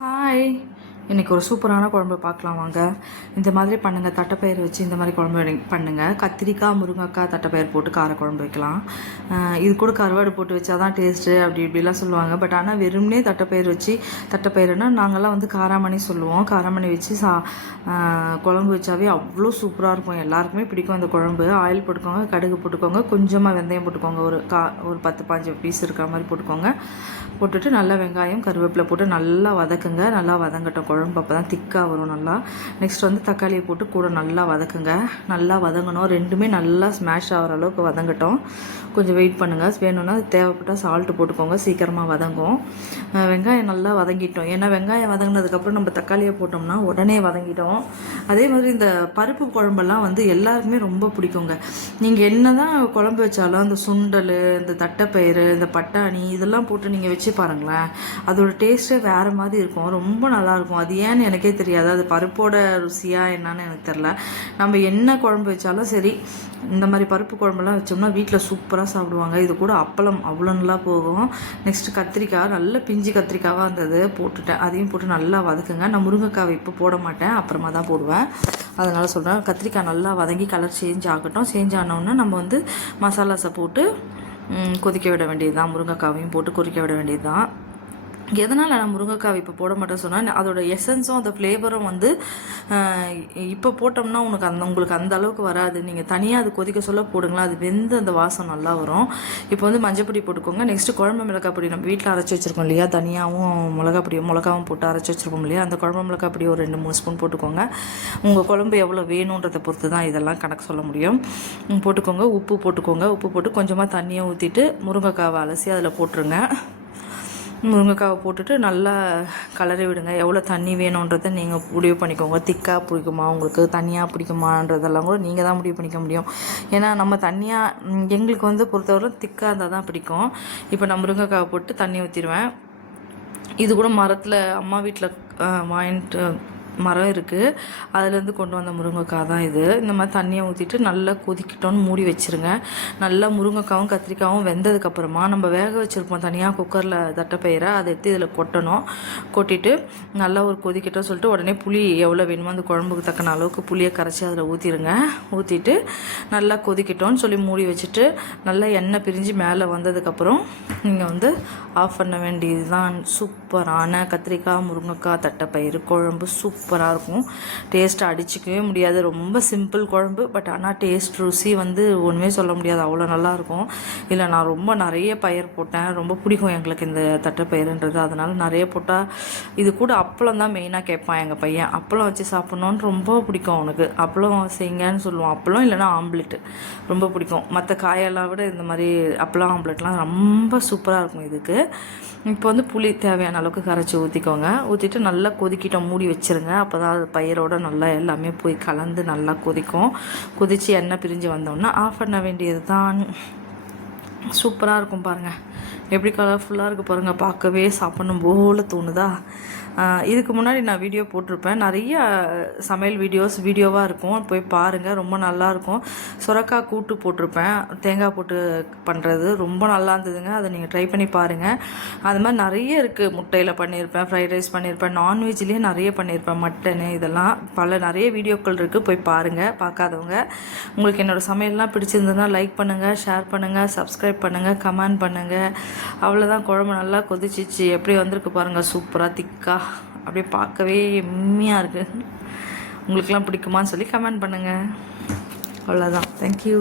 Hi, இன்றைக்கி ஒரு சூப்பரான குழம்பு பார்க்கலாம் வாங்க. இந்த மாதிரி பண்ணுங்கள் தட்டைப்பயிறு வச்சு இந்த மாதிரி குழம்பு பண்ணுங்கள் கத்திரிக்காய் முருங்கைக்காய் தட்டைப்பயிறு போட்டு கார குழம்பு வைக்கலாம். இது கூட கருவாடு போட்டு வச்சா தான் டேஸ்ட்டு அப்படி இப்படிலாம் சொல்லுவாங்க. பட் ஆனால் வெறும்னே தட்டைப்பயிறு வச்சு தட்டைப்பயிறுனா நாங்கள்லாம் வந்து காராமணி சொல்லுவோம். காராமணி வச்சு சா குழம்பு வச்சாவே அவ்வளோ சூப்பராக இருக்கும். எல்லாருக்குமே பிடிக்கும் அந்த குழம்பு. ஆயில் போட்டுக்கோங்க கடுகு போட்டுக்கோங்க கொஞ்சமாக வெந்தயம் போட்டுக்கோங்க. ஒரு கா ஒரு பத்து பாஞ்சு பீஸ் இருக்கிற மாதிரி போட்டுக்கோங்க. போட்டுட்டு நல்லா வெங்காயம் கருவேப்பிலை போட்டு நல்லா வதக்குங்க. நல்லா வதங்கட்டும் குழம்பு அப்போ தான் திக்காக வரும் நல்லா. நெக்ஸ்ட் வந்து தக்காளியை போட்டு கூட நல்லா வதக்குங்க. நல்லா வதங்கணும். ரெண்டுமே நல்லா ஸ்மாஷ் ஆகிற அளவுக்கு வதங்கட்டும். கொஞ்சம் வெயிட் பண்ணுங்கள் வேணும்னா தேவைப்பட்டால் சால்ட்டு போட்டுக்கோங்க. சீக்கிரமாக வதங்கும். வெங்காயம் நல்லா வதங்கிட்டோம். ஏன்னா வெங்காயம் வதங்கினதுக்கப்புறம் நம்ம தக்காளியை போட்டோம்னா உடனே வதங்கிட்டோம் அதே மாதிரி இந்த பருப்பு குழம்பெல்லாம் வந்து எல்லாருக்குமே ரொம்ப பிடிக்குங்க. நீங்கள் என்ன தான் குழம்பு வச்சாலும் அந்த சுண்டல் இந்த தட்டைப்பயிறு இந்த பட்டாணி இதெல்லாம் போட்டு நீங்கள் வச்சு பாருங்களேன். அதோட டேஸ்ட்டே வேறு மாதிரி இருக்கும். ரொம்ப நல்லாயிருக்கும் அது ஏன்னு எனக்கே தெரியாது. அது பருப்போட ருசியாக என்னன்னு எனக்கு தெரில நம்ம என்ன குழம்பு வச்சாலும் சரி இந்த மாதிரி பருப்பு குழம்புலாம் வச்சோம்னா வீட்டில் சூப்பராக சாப்பிடுவாங்க. இது கூட அப்பளம் அவ்வளோ நல்லா போகும். நெக்ஸ்ட் கத்திரிக்காய் நல்ல பிஞ்சு கத்திரிக்காவாக இருந்தது போட்டுட்டேன். அதையும் போட்டு நல்லா வதக்குங்க. நான் முருங்கைக்காவை இப்போ போட மாட்டேன். அப்புறமா தான் போடுவேன். அதனால் சொல்கிறேன் கத்திரிக்காய் நல்லா வதங்கி கலர் சேஞ்ச் ஆகட்டும். சேஞ்ச் ஆனோடனே நம்ம வந்து மசாலாஸை போட்டு கொதிக்க விட வேண்டியது தான் முருங்கைக்காவையும் போட்டு கொதிக்க விட வேண்டியது தான் எதனால் நான் முருங்கைக்காய் இப்போ போட மாட்டேன் சொன்னால் அதோட எசன்ஸும் அந்த ஃப்ளேவரும் வந்து இப்போ போட்டோம்னா உனக்கு அந்த உங்களுக்கு அந்த அளவுக்கு வராது. நீங்கள் தனியாக அது கொதிக்க சொல்ல போடுங்களா அது வெந்து அந்த வாசம் நல்லா வரும். இப்போ வந்து மஞ்சப்பொடி போட்டுக்கோங்க. நெக்ஸ்ட்டு குழம்பு மிளகாய் பொடி நம்ம வீட்டில் அரைச்சி வச்சுருக்கோம் இல்லையா? தனியாகவும் மிளகா பொடியும் மிளகாவும் போட்டு அரைச்சி வச்சுருக்கோம் இல்லையா? அந்த குழம்பு மிளகாய் பொடி ஒரு ரெண்டு மூணு ஸ்பூன் போட்டுக்கோங்க. உங்கள் குழம்பு எவ்வளோ வேணுன்றதை பொறுத்து தான் இதெல்லாம் கணக்கு சொல்ல முடியும். போட்டுக்கோங்க. உப்பு போட்டுக்கோங்க. உப்பு போட்டு கொஞ்சமாக தண்ணியை ஊற்றிட்டு முருங்கைக்காவை அலசி அதில் போட்டுருங்க. முருங்கைக்காவை போட்டுட்டு நல்லா கலரி விடுங்க. எவ்வளோ தண்ணி வேணுன்றதை நீங்கள் முடிவு பண்ணிக்கோங்க. திக்காக பிடிக்குமா உங்களுக்கு? தனியாக பிடிக்குமான்றதெல்லாம் கூட நீங்கள் தான் முடிவு பண்ணிக்க முடியும். ஏன்னா நம்ம தண்ணியாக எங்களுக்கு வந்து பொறுத்தவரை திக்காக இருந்தால் தான் பிடிக்கும். இப்போ நான் முருங்கைக்காவை போட்டு தண்ணி ஊற்றிடுவேன் இது கூட மரத்தில் அம்மா வீட்டில் வாங்கிட்டு மரம் இருக்குது அதுலேருந்து கொண்டு வந்த முருங்கைக்காய் தான் இது. இந்த மாதிரி தண்ணியை ஊற்றிட்டு நல்லா கொதிக்கிட்டோன்னு மூடி வச்சிருங்க. நல்லா முருங்கைக்காவும் கத்திரிக்காவும் வெந்ததுக்கப்புறமா நம்ம வேக வச்சுருப்போம் தனியாக குக்கரில் தட்டைப்பயிரை அதை எடுத்து இதில் கொட்டணும். கொட்டிட்டு நல்லா ஒரு கொதிக்கிட்டோம் சொல்லிட்டு உடனே புளி எவ்வளோ வேணுமோ அந்த குழம்புக்கு தக்கன அளவுக்கு புளியை கரைச்சி அதில் ஊற்றிடுங்க ஊற்றிட்டு நல்லா கொதிக்கிட்டோன்னு சொல்லி மூடி வச்சுட்டு நல்லா எண்ணெய் பிரிஞ்சு மேலே வந்ததுக்கப்புறம் நீங்கள் வந்து ஆஃப் பண்ண வேண்டியது தான் சூப்பரான கத்திரிக்காய் முருங்கைக்காய் தட்டைப்பயிறு குழம்பு சூப் சூப்பராக இருக்கும். டேஸ்ட் அடிச்சிக்கவே முடியாது. ரொம்ப சிம்பிள் குழம்பு பட் ஆனால் டேஸ்ட் ருசி வந்து ஒன்றுமே சொல்ல முடியாது. அவ்வளோ நல்லாயிருக்கும் இல்லை நான் ரொம்ப நிறைய பயிர் போட்டேன். ரொம்ப பிடிக்கும் எங்களுக்கு இந்த தட்டைப்பயிருன்றது அதனால் நிறைய போட்டால் இது கூட அப்பளம் தான் மெயினாக கேட்பான் எங்கள் பையன். அப்பளம் வச்சு சாப்பிட்ணுன்னு ரொம்ப பிடிக்கும் அவனுக்கு. அப்பளம் செய்யுங்கன்னு சொல்லுவான். அப்பளம் இல்லைன்னா ஆம்லெட்டு ரொம்ப பிடிக்கும். மற்ற காயெல்லாம் விட இந்த மாதிரி அப்பளம் ஆம்லெட்லாம் ரொம்ப சூப்பராக இருக்கும் இதுக்கு. இப்போ வந்து புளி தேவையான அளவுக்கு கரைச்சி ஊற்றிக்கோங்க ஊற்றிட்டு நல்லா கொதிக்கிட்டோம் மூடி வச்சிருங்க. அப்போ தான் அது பயிரோட நல்லா எல்லாமே போய் கலந்து நல்லா கொதிக்கும். கொதித்து எண்ணெய் பிரிஞ்சு வந்தோன்னா ஆஃப் பண்ண வேண்டியது தான் சூப்பராக இருக்கும் பாருங்கள் எப்படி கலர்ஃபுல்லாக இருக்குது பாருங்கள் பார்க்கவே சாப்பிடணும் போல தோணுதா? இதுக்கு முன்னாடி நான் வீடியோ போட்டிருப்பேன். நிறைய சமையல் வீடியோஸ் வீடியோவாக இருக்கும். போய் பாருங்கள் ரொம்ப நல்லாயிருக்கும் சுரக்காய் கூட்டு போட்டிருப்பேன். தேங்காய் போட்டு பண்ணுறது ரொம்ப நல்லா இருந்ததுங்க. அதை நீங்கள் ட்ரை பண்ணி பாருங்கள் அது மாதிரி நிறைய இருக்குது முட்டையில் பண்ணியிருப்பேன் ஃப்ரைட் ரைஸ் பண்ணியிருப்பேன் நான்வெஜ்லேயே நிறைய பண்ணியிருப்பேன் மட்டனு இதெல்லாம் பல நிறைய வீடியோக்கள் இருக்குது போய் பாருங்கள் பார்க்காதவங்க. உங்களுக்கு என்னோடய சமையல்லாம் பிடிச்சிருந்ததுன்னா லைக் பண்ணுங்கள் ஷேர் பண்ணுங்கள் சப்ஸ்கிரைப் பண்ணுங்கள் கமெண்ட் பண்ணுங்கள் அவ்வளோதான் குழம்பு நல்லா கொதிச்சிச்சு. எப்படி வந்திருக்கு பாருங்கள் சூப்பராக திக்காக அப்படியே பார்க்கவே எம்மியாக இருக்குது உங்களுக்கெல்லாம் பிடிக்குமான்னு சொல்லி கமெண்ட் பண்ணுங்கள் அவ்வளோதான் தேங்க்யூ